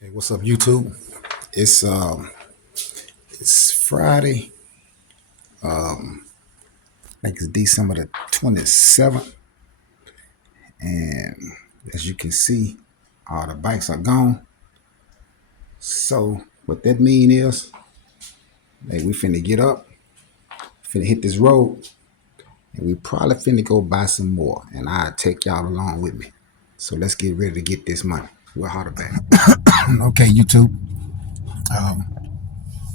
Hey, what's up, YouTube? It's it's Friday. I think it's December the 27th, and as you can see, all the bikes are gone. So what that mean is, hey, we finna get up, finna hit this road, and we probably finna go buy some more. And I'll take y'all along with me. So let's get ready to get this money. We're harder back. Okay, YouTube.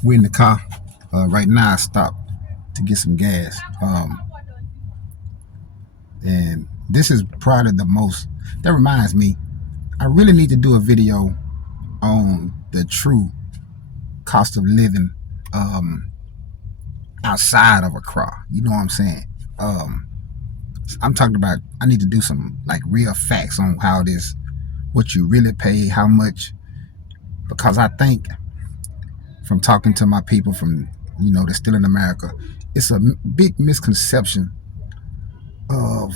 We're in the car. Right now I stopped to get some gas. And this is probably the most, that reminds me, I really need to do a video on the true cost of living outside of Accra. You know what I'm saying? I'm talking about, I need to do some like real facts on how it is, what you really pay, how much, because I think from talking to my people from, they're still in America, it's a big misconception of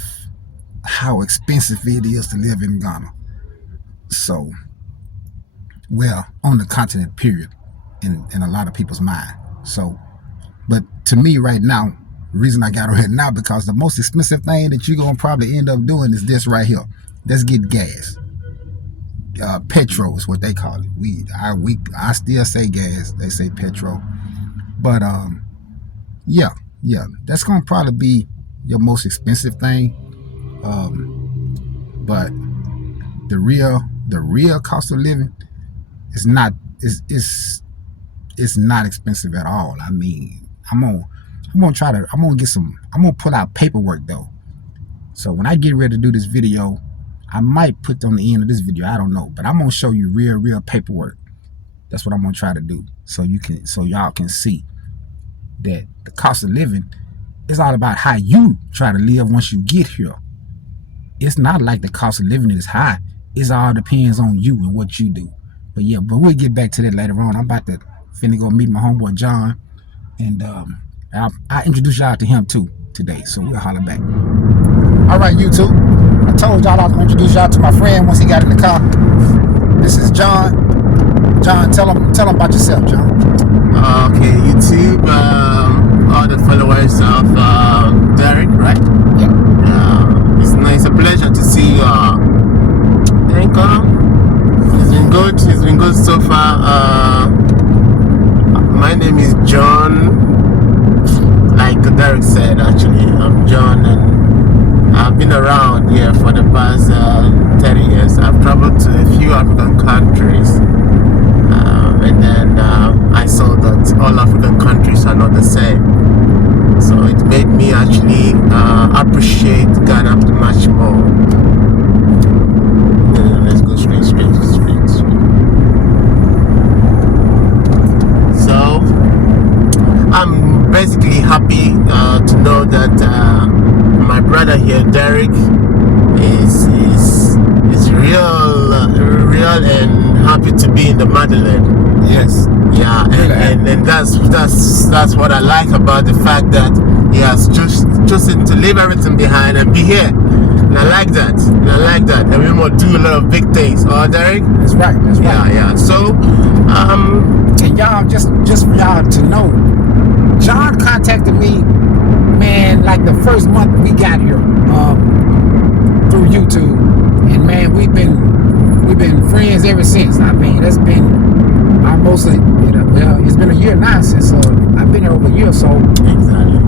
how expensive it is to live in Ghana. So, well, on the continent, period, in a lot of people's mind. So, but to me right now, the reason I got on here now, because the most expensive thing that you're going to probably end up doing is this right here. Let's get gas. Petrol is what they call it. I still say gas. They say petrol. But, yeah, that's going to probably be your most expensive thing. But the real cost of living is not it's not expensive at all. I mean, I'm gonna pull out paperwork though. So when I get ready to do this video, I might put on the end of this video, I don't know, but I'm gonna show you real paperwork. That's what I'm gonna try to do, so y'all can see that the cost of living is all about how you try to live once you get here. It's not like the cost of living is high. It all depends on you and what you do. But yeah, we'll get back to that later on. I'm about to finna go meet my homeboy John, and I'll introduce y'all to him too today. So we'll holler back. All right, YouTube. I told y'all I was gonna introduce y'all to my friend once he got in the car. This is John. John, tell him about yourself, John. Okay, YouTube, all the followers of Derek, right? Yeah. It's a pleasure to see you. Thank God. It's been good so far. My name is John. Like Derek said, actually, I'm John, and I've been around here for the past 30 years. I've traveled to a few African countries, and then I saw that all African countries are not the same. So it made me actually appreciate Ghana much more. Let's go straight. So I'm basically happy to know that my brother here, Derek, is real and happy to be in the motherland. Yes. Yeah, and that's what I like about the fact that he has chosen to leave everything behind and be here. And I like that. And we will do a lot of big things. Oh, Derek? That's right. Yeah. So, and y'all, just for y'all to know, John contacted me, man, like the first month we got here, through YouTube, and man, we've been friends ever since. I mean, that's been almost it's been a year now since I've been here over a year or so. Exactly.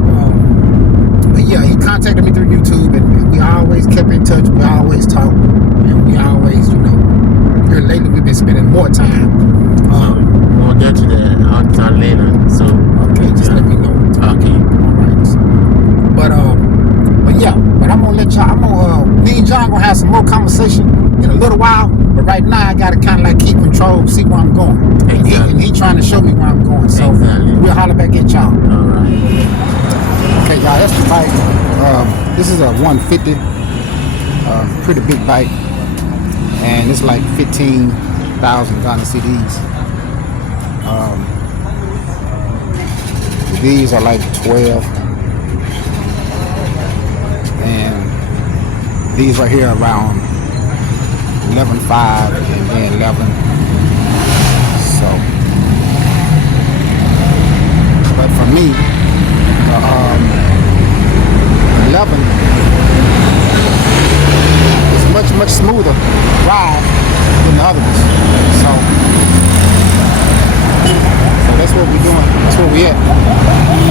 But yeah, he contacted me through YouTube, and we always kept in touch. We always talk, and we always, here lately we've been spending more time. We'll get to the answer later. So okay, just let me know. Okay. All right. So, but I'm gonna let y'all. Me and John gonna have some more conversation in a little while. But right now I gotta kind of like keep control, see where I'm going. Exactly. And he trying to show me where I'm going. So we'll holler back at y'all. All right. Okay, y'all, that's the bike. This is a 150, pretty big bike, and it's like 15,000 Ghana cedis. These are like 12, and these right here around 11.5 and then 11. So, but for me, 11 is much smoother ride than the other ones. So that's what we're doing. That's where we at.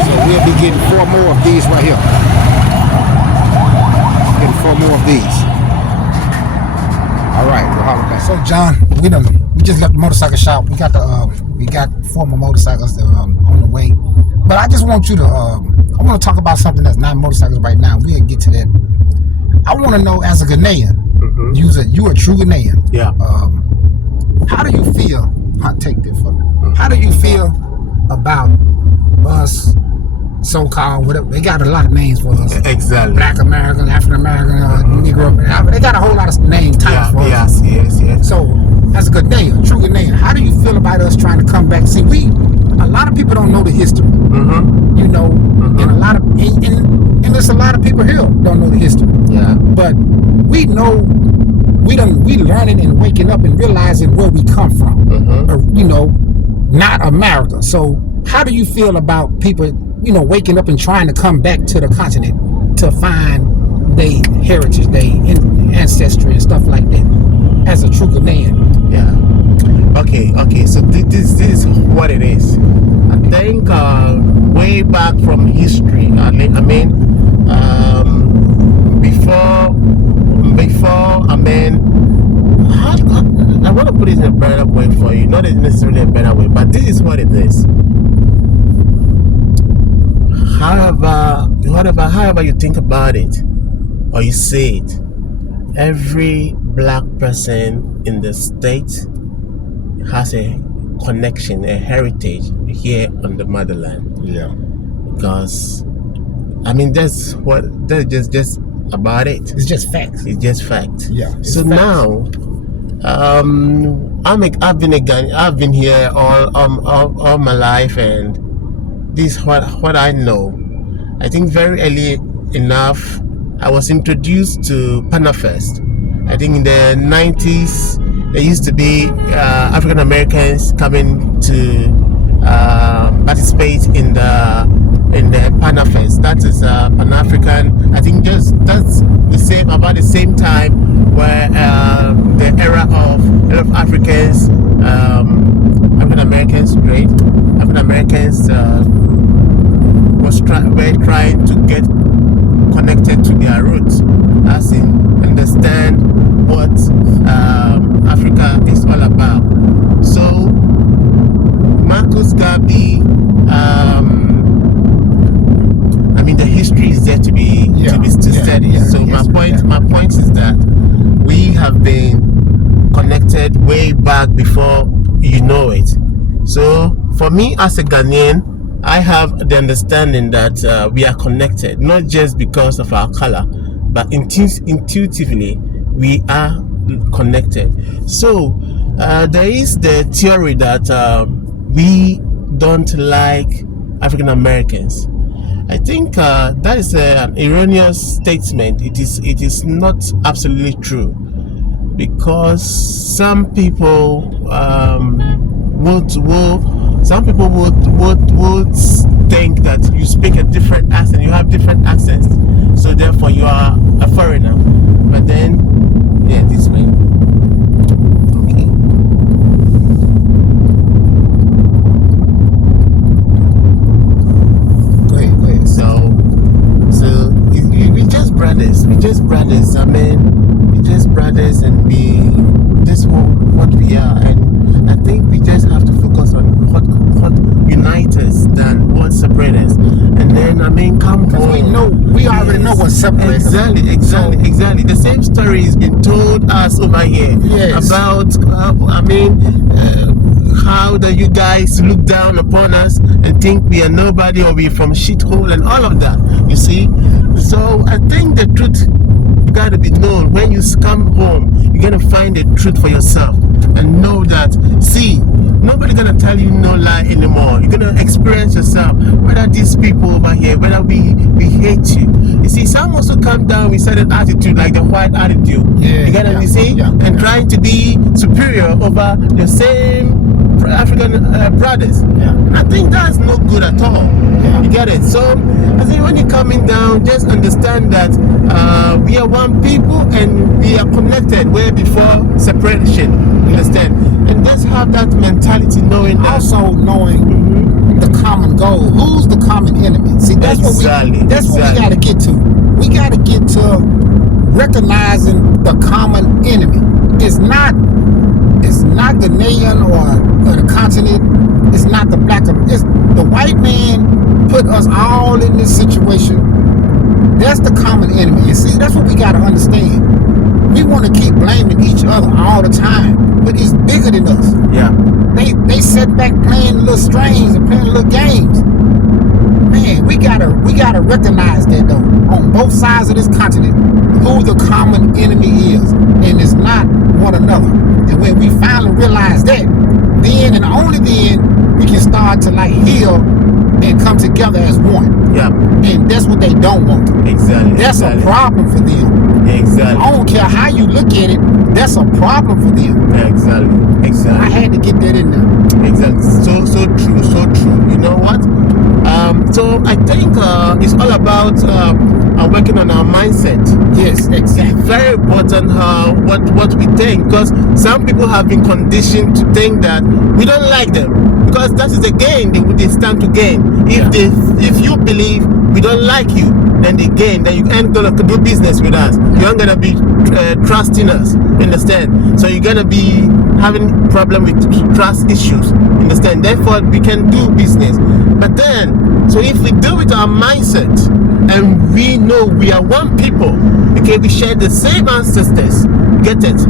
So we'll be getting 4 more of these right here. Getting 4 more of these. All right, we'll holler back. So John, we just left the motorcycle shop. We got 4 more motorcycles on the way. But I just want you to I want to talk about something that's not motorcycles right now. We'll get to that. I want to know, as a Ghanaian, you a true Ghanaian. Yeah. How do you feel? I'll take this for me. How do you feel about us, so-called, whatever? They got a lot of names for us. Exactly. Black American, African American, Negro. They got a whole lot of name types for us. Yes. So, as a Ghanaian, true Ghanaian, how do you feel about us trying to come back? See, a lot of people don't know the history. You know, and a lot of and there's a lot of people here don't know the history. Yeah. But we know. We learning and waking up and realizing where we come from. Or, you know, not America. So how do you feel about people, you know, waking up and trying to come back to the continent to find their heritage, their ancestry and stuff like that, as a true Ghanaian? Yeah. Okay. So this is what it is. I think way back from history. I mean, before. I mean, I want to put it in a better way for you. Not necessarily a better way, but this is what it is. However you think about it or you say it, every black person in the state has a connection, a heritage here on the motherland. Yeah. Because that's just about it. It's just facts. It's just facts. Yeah. So facts. now, I've been here all my life, and this is what I know. I think very early enough, I was introduced to Panafest. I think in the 90s, there used to be African Americans coming to participate in the Panafest. That is Pan-African. I think that's about the same time where the era of a lot of Africans, African Americans were trying to get connected to their roots, as in understand what Africa is all about. So Marcus Garvey, the history is there to be studied. So my point is that we have been connected way back before you know it. So for me as a Ghanaian, I have the understanding that we are connected, not just because of our color, but intuitively we are connected. So there is the theory that we don't like African Americans. I think that is an erroneous statement. It is not absolutely true, because some people would think that you speak a different accent, you have different accents, so therefore you are a foreigner. But then, this way. We're just brothers. We're just brothers, and this is what we are. And I think we just have to focus on what unites us than what separates us. And then come home. We already know what separates us. Exactly. The same story has been told us over here about how that you guys look down upon us and think we are nobody, or we're from shithole and all of that, you see. So I think the truth got to be known. When you come home, you're going to find the truth for yourself and know that, see, nobody's going to tell you no lie anymore. You're going to experience yourself, whether these people over here, whether we hate you. You see, some also come down with certain attitude, like the white attitude. You see, and trying to be superior over the same African brothers. Yeah. I think that's no good at all. Yeah. You get it? So I think when you're coming down, just understand that we are one people and we are connected way before separation. Understand? And just have that mentality, knowing that. Also knowing the common goal. Who's the common enemy? See, that's what we got to get to. We got to get to recognizing the common enemy. It's not the nation or the continent. It's not the black. It's the white man put us all in this situation. That's the common enemy. And see, that's what we got to understand. We want to keep blaming each other all the time, but it's bigger than us. Yeah. They sit back playing little strings and playing little games. Man, we gotta recognize that though, on both sides of this continent, who the common enemy is, and it's not one another. And when we finally realize that, then and only then we can start to like heal and come together as one. Yeah. And that's what they don't want. Exactly. That's a problem for them. Exactly. I don't care how you look at it, that's a problem for them. Exactly. I had to get that in there. Exactly. So true. You know what? So I think it's all about working on our mindset. Yes, exactly. Very important what we think, because some people have been conditioned to think that we don't like them because that is a gain they stand to gain. If you believe we don't like you, then they gain. Then you ain't gonna do business with us. You aren't gonna be trusting us. Understand? So you're gonna be having problem with trust issues. Understand? Therefore, we can do business. But then, so if we do with our mindset and we know we are one people, okay, we share the same ancestors. Get it?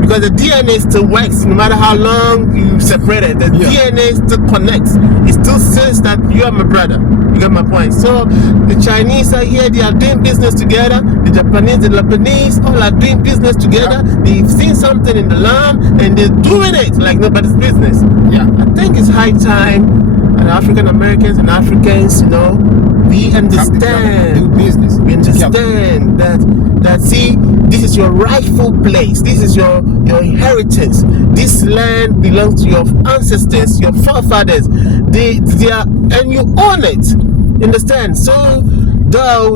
Because the DNA still works no matter how long you separated. The DNA still connects. It still says that you are my brother. You get my point? So the Chinese are here, they are doing business together. The Japanese, the Lebanese, all are doing business together. They've seen something in the land and they're doing it like nobody's business. Yeah. I think it's high time African Americans and Africans, we understand. Do business. We understand that see, this is your rightful place. This is your inheritance. This land belongs to your ancestors, your forefathers. They are, and you own it. Understand? So, though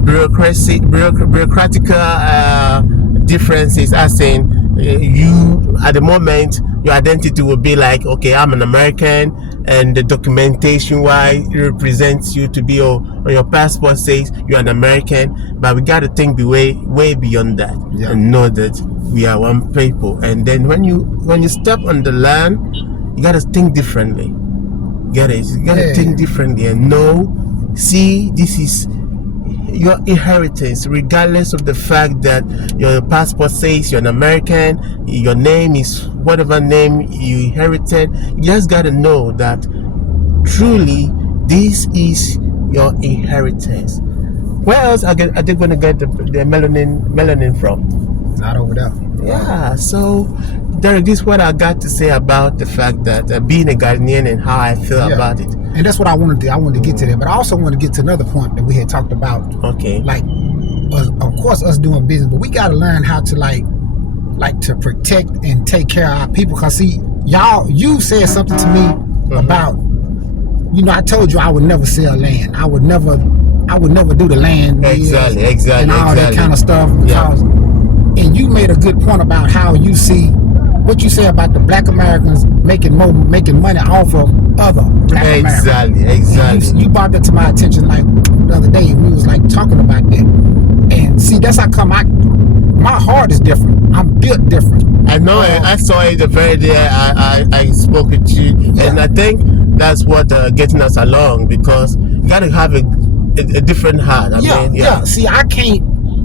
bureaucratic differences are saying you at the moment your identity will be like, okay, I'm an American, and the documentation why it represents you to be on your passport says you're an American. But we got to think way beyond that and know that we are one people. And then when you step on the land, you got to think differently. Get it? You got to think differently and know, see, this is your inheritance, regardless of the fact that your passport says you're an American, your name is whatever name you inherited. You just got to know that truly this is your inheritance. Where else are they going to get the melanin from? Not over there. Yeah, so Derek, this is what I got to say about the fact that being a Ghanaian and how I feel about it. And that's what I wanted to do. I wanted to get to that, but I also want to get to another point that we had talked about. Okay. Like, of course, us doing business, but we got to learn how to like to protect and take care of our people. Cause see, you said something to me about, I told you I would never sell land. I would never do the land exactly, and all that kind of stuff. Because, and you made a good point about how you see what you say about the Black Americans making money off of other Black Americans. Exactly. You brought that to my attention like the other day. We was like talking about that. And see, that's how come my heart is different. I'm built different. I know. I saw it the very day I spoke with you, and I think that's what getting us along, because you got to have a different heart. I mean, See, I can't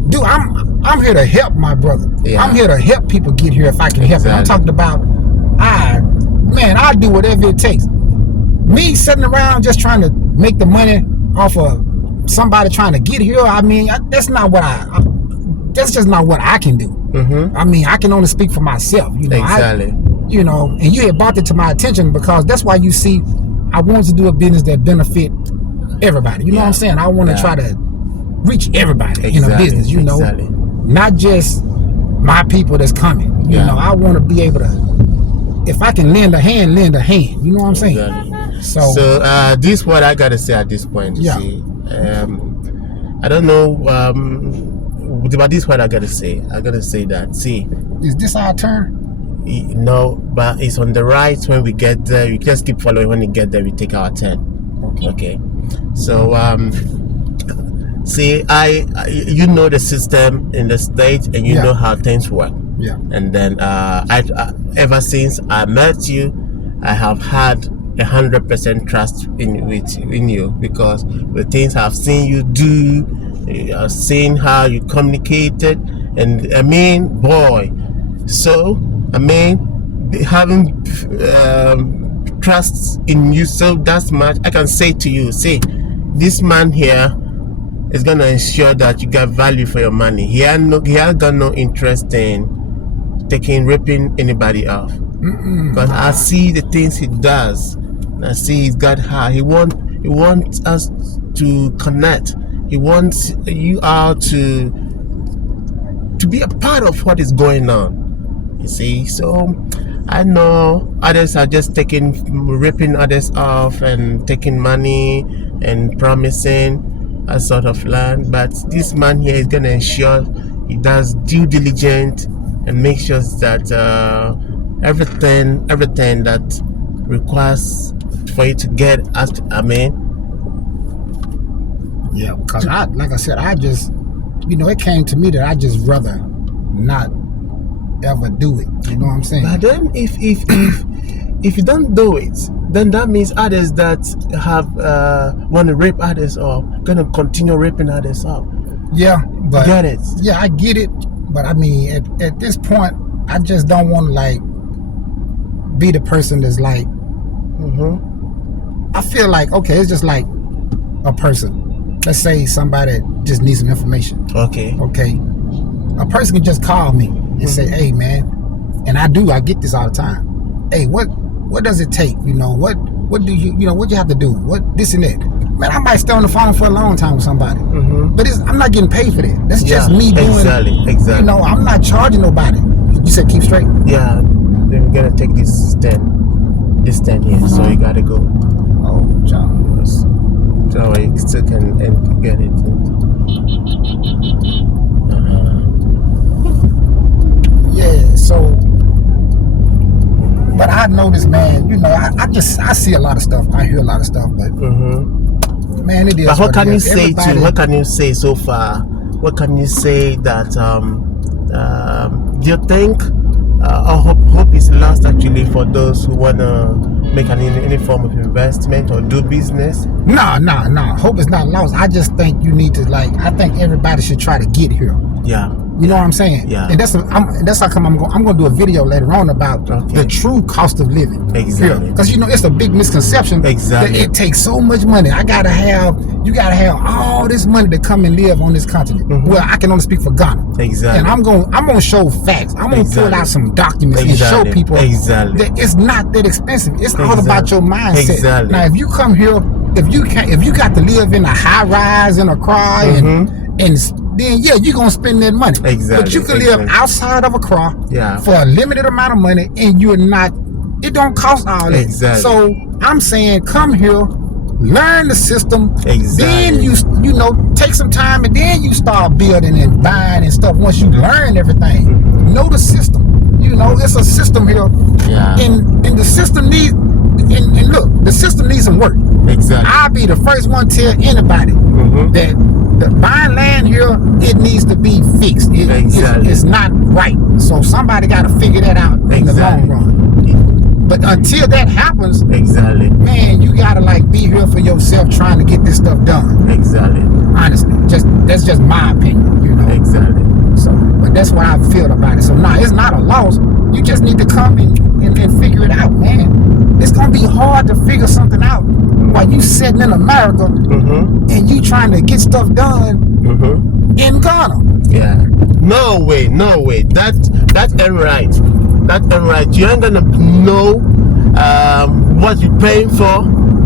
do. I'm here to help my brother. I'm here to help people get here if I can help. I'm talking about, I'll do whatever it takes. Me sitting around just trying to make the money off of somebody trying to get here. I mean, that's not what that's just not what I can do. I mean, I can only speak for myself. Exactly. And you had brought it to my attention because that's why you see, I wanted to do a business that benefit everybody. You know what I'm saying? I want to try to reach everybody in a business. Not just my people that's coming. I want to be able to if I can lend a hand, lend a hand. You know what I'm saying? Exactly. So this is what I gotta say at this point. Yeah. See, I don't know, but this is what I gotta say. I gotta say that. See, is this our turn? no, but it's on the right when we get there. We just keep following. When we get there, we take our turn. Okay. So see, you know the system in the state, and you Yeah. know how things work. Yeah. And then I ever since I met you, I have had 100% trust in you, because the things I've seen you do, I've seen how you communicated, and I mean, boy. So I mean, having trust in you so that much, I can say to you, see, this man here is gonna ensure that you get value for your money. He has got no interest in ripping anybody off. Because I see the things he does. I see he's got heart. He wants us to connect. He wants you all to be a part of what is going on. You see, so I know others are just ripping others off and taking money and promising a sort of land, but this man here is gonna ensure he does due diligence and make sure that everything that requires for you to get asked. I mean, yeah, because like I said, I just, it came to me that I just rather not ever do it. You know what I'm saying? But then if you don't do it, then that means others that have want to rape others are gonna continue raping others up. Yeah, but get it? Yeah, I get it. But I mean, at this point, I just don't want to like be the person that's like. I feel like, okay, it's just like a person. Let's say somebody just needs some information. Okay. A person can just call me and say, "Hey, man," and I get this all the time. "Hey, what does it take? What do you what you have to do? What this and that?" Man, I might stay on the phone for a long time with somebody, but I'm not getting paid for that. That's just me doing. Exactly. I'm not charging nobody. You said keep straight. Yeah, then we're gonna take this stand here. So you gotta go. Oh, John. So you still can get it. Yeah. So, but I noticed, man. I see a lot of stuff. I hear a lot of stuff, but. Man, it is. But what can you say what can you say so far? What can you say that do you think hope is lost actually for those who wanna make any form of investment or do business? No. Hope is not lost. I just think you need to I think everybody should try to get here. Yeah. You know what I'm saying? Yeah. And that's how come I'm going to do a video later on about the true cost of living. Exactly. Because it's a big misconception that it takes so much money. You gotta have all this money to come and live on this continent. Well, I can only speak for Ghana. Exactly. And I'm going to show facts. I'm going to pull out some documents and show people that it's not that expensive. It's all about your mindset. Exactly. Now, if you come here, if you got to live in a high rise in a car and then you're gonna spend that money. Exactly. But you can live outside of a car for a limited amount of money, and it don't cost all that. Exactly. So I'm saying, come here, learn the system. Exactly. Then you take some time, and then you start building and buying and stuff. Once you learn everything, know the system. It's a system here. Yeah. And the system needs. And look, the system needs some work. Exactly. I'll be the first one to tell anybody that the buying land here, it needs to be fixed. It's not right. So somebody got to figure that out in the long run. But until that happens, man, you got to be here for yourself trying to get this stuff done. Exactly. Honestly, that's just my opinion. Exactly. So, but that's what I feel about it. So now it's not a loss. You just need to come and figure it out, man. It's gonna be hard to figure something out while you sitting in America and you trying to get stuff done in Ghana. Yeah. No way. That ain't right. You ain't gonna know what you're paying for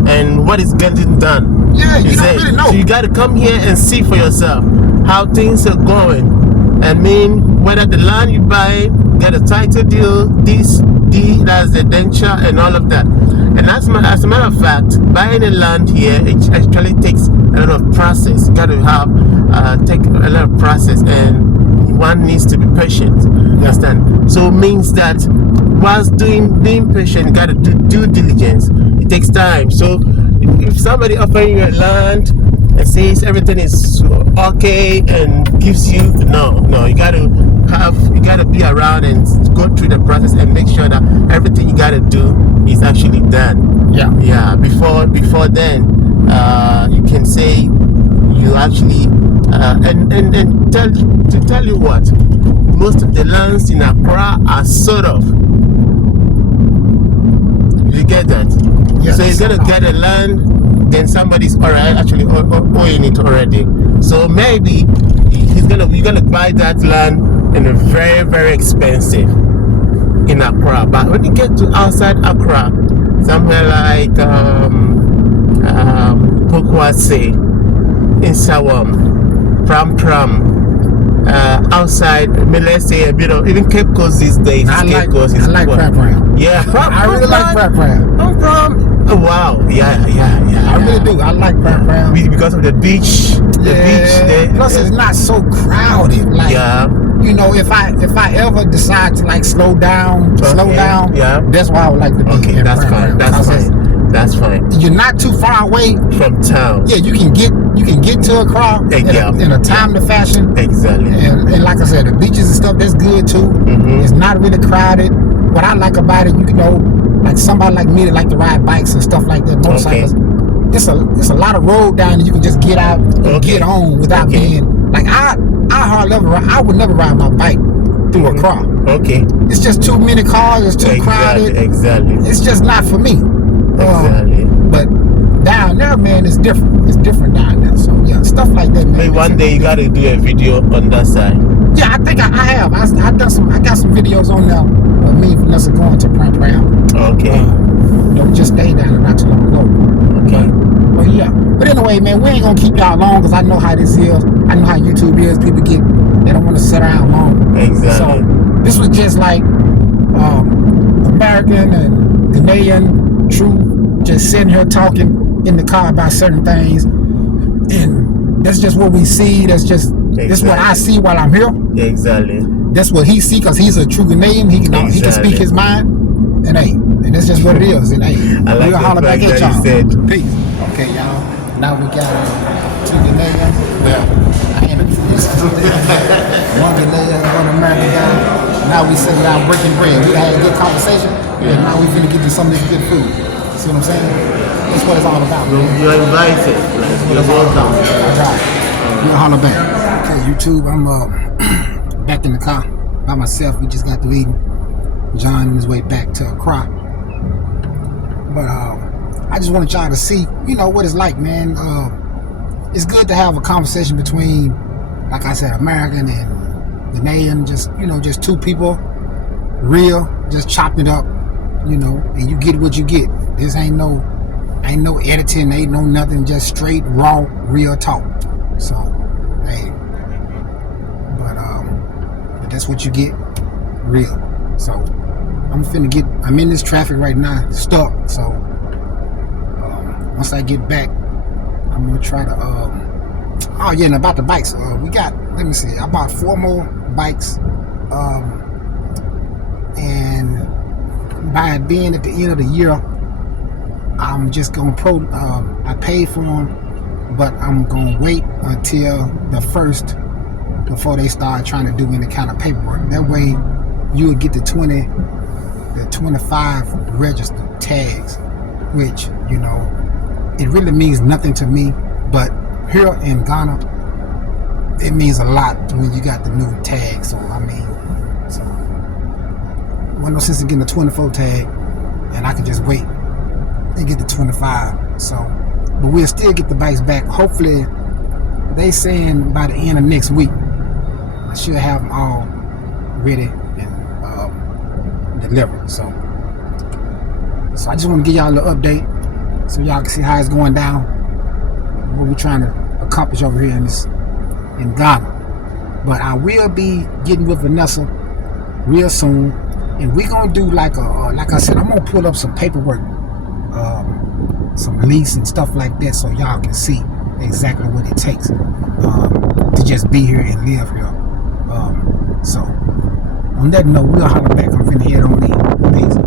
and what is getting done. Yeah, you don't really know. So you gotta come here and see for yourself how things are going. I mean, whether the land you buy, get a title deal, this, that's the denture and all of that. And as a matter of fact, buying a land here, it actually takes a lot of process. You got to have take a lot of process, and one needs to be patient. You understand? So it means that whilst being patient, you got to do due diligence. It takes time. So if somebody offering you a land and says everything is okay and gives you no, you got to be around and go through the process and make sure that everything you got to do is actually done. Yeah. Before then, you can say you actually and tell you what, most of the lands in Accra are sort of. You get that? Yeah, so you're gonna get a land, then somebody's actually owing it already. So maybe you're gonna buy that land in a very, very expensive in Accra. But when you get to outside Accra, somewhere like Pokwase, in Sawam, Pram, outside, let's say a bit of even Cape Coast these days. I like Pram. Yeah, I really like Pram. Oh wow, yeah. I really do. I like Pram because of the beach. Plus, it's not so crowded. Like, you know, if I ever decide to like slow down, yeah, that's why I would like to be. Okay, that's fine. That's fine. You're not too far away from town. Yeah, you can get to Accra in a timely fashion. Exactly. And like I said, the beaches and stuff, that's good too. Mm-hmm. It's not really crowded. What I like about it, you know, like somebody like me that like to ride bikes and stuff like that, motorcycles. It's a lot of road down that you can just get out and get on without being like I would never ride my bike through Accra. Okay. It's just too many cars. It's too crowded. Exactly. It's just not for me. Exactly. But down there, man, it's different. It's different down there. So yeah, stuff like that, man. Maybe one day you gotta do a video on that side. Yeah, I think I have. I got some videos on there of me and Vanessa going to Pram. Okay. You know, we just stayed down there not too long ago. Okay. But yeah. But anyway, man, we ain't gonna keep y'all long because I know how this is. I know how YouTube is. People they don't want to sit around long. Exactly. So this was just like American and Ghanaian truth, just sitting here talking in the car about certain things, and that's just what we see. That's just that's what I see while I'm here. Exactly. That's what he see because he's a true Ghanaian. He can speak his mind, and that's just what it is. And I like we'll holler back at y'all. Peace. Okay, y'all. Now we got two Ghanaians. I ain't one Ghanaian, one American guy. Now we sitting down breaking bread. We had a good conversation, and now we finna get you some of this good food. See what I'm saying? That's what it's all about. You're invited. You're welcome. We'll holler back. Okay, YouTube, I'm back in the car by myself. We just got through eating. John on his way back to Accra. But I just wanted y'all to see, you know, what it's like, man. It's good to have a conversation between, like I said, American and Ghanaian, just two people, real, just chopping it up, you know, and you get what you get. This ain't no editing, ain't no nothing, just straight, raw, real talk. So, hey, but that's what you get, real. So, I'm in this traffic right now, stuck. So, once I get back, I'm gonna try to, oh yeah, and about the bikes, we got, let me see, I bought 4 more bikes, and by it being at the end of the year, I'm just gonna I paid for them, but I'm gonna wait until the 1st before they start trying to do any kind of paperwork. That way you would get the 25 registered tags, which, you know, it really means nothing to me, but here in Ghana, it means a lot when you got the new tag. So I mean, so wasn't no sense in getting a 24 tag, and I could just wait and get the 25. So, but we'll still get the bikes back. Hopefully, they saying by the end of next week, I should have them all ready and delivered. So I just want to give y'all a little update so y'all can see how it's going down, what we're trying to accomplish over here in Ghana. But I will be getting with Vanessa real soon, and we're gonna do like like I said, I'm gonna pull up some paperwork, some lease and stuff like that, so y'all can see exactly what it takes to just be here and live here. So on that note, we'll holler back. I'm finna head on in. Peace.